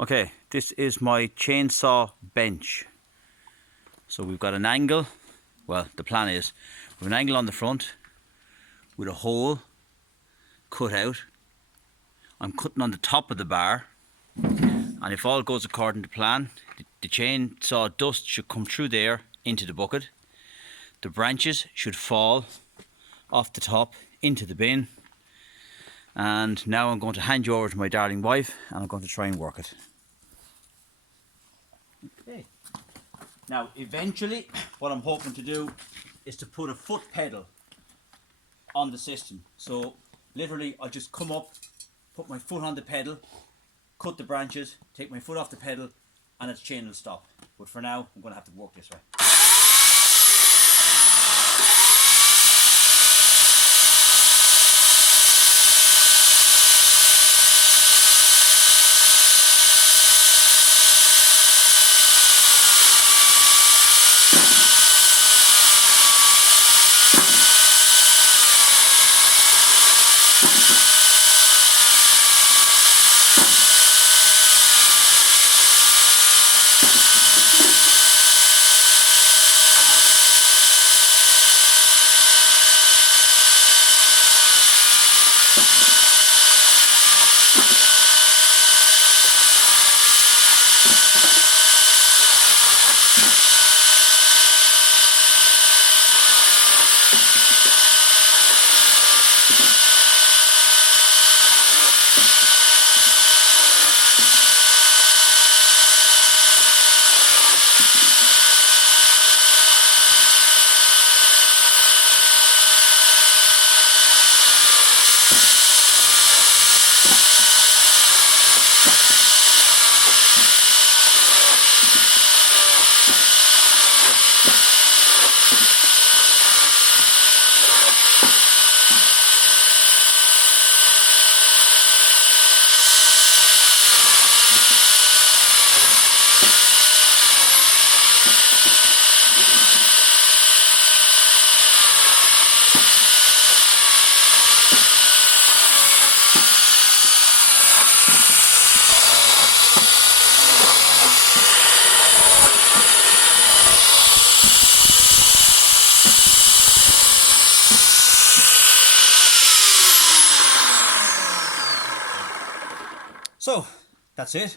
Okay, this is my chainsaw bench. So we've got an angle, well the plan is, we have an angle on the front with a hole cut out. I'm cutting on the top of the bar, and if all goes according to plan, the chainsaw dust should come through there into the bucket. The branches should fall off the top into the bin. And now I'm going to hand you over to my darling wife and I'm going to try and work it. Okay. Now eventually what I'm hoping to do is to put a foot pedal on the system. So literally I'll just come up, put my foot on the pedal, cut the branches, take my foot off the pedal and its chain will stop. But for now I'm going to have to work this way. So that's it.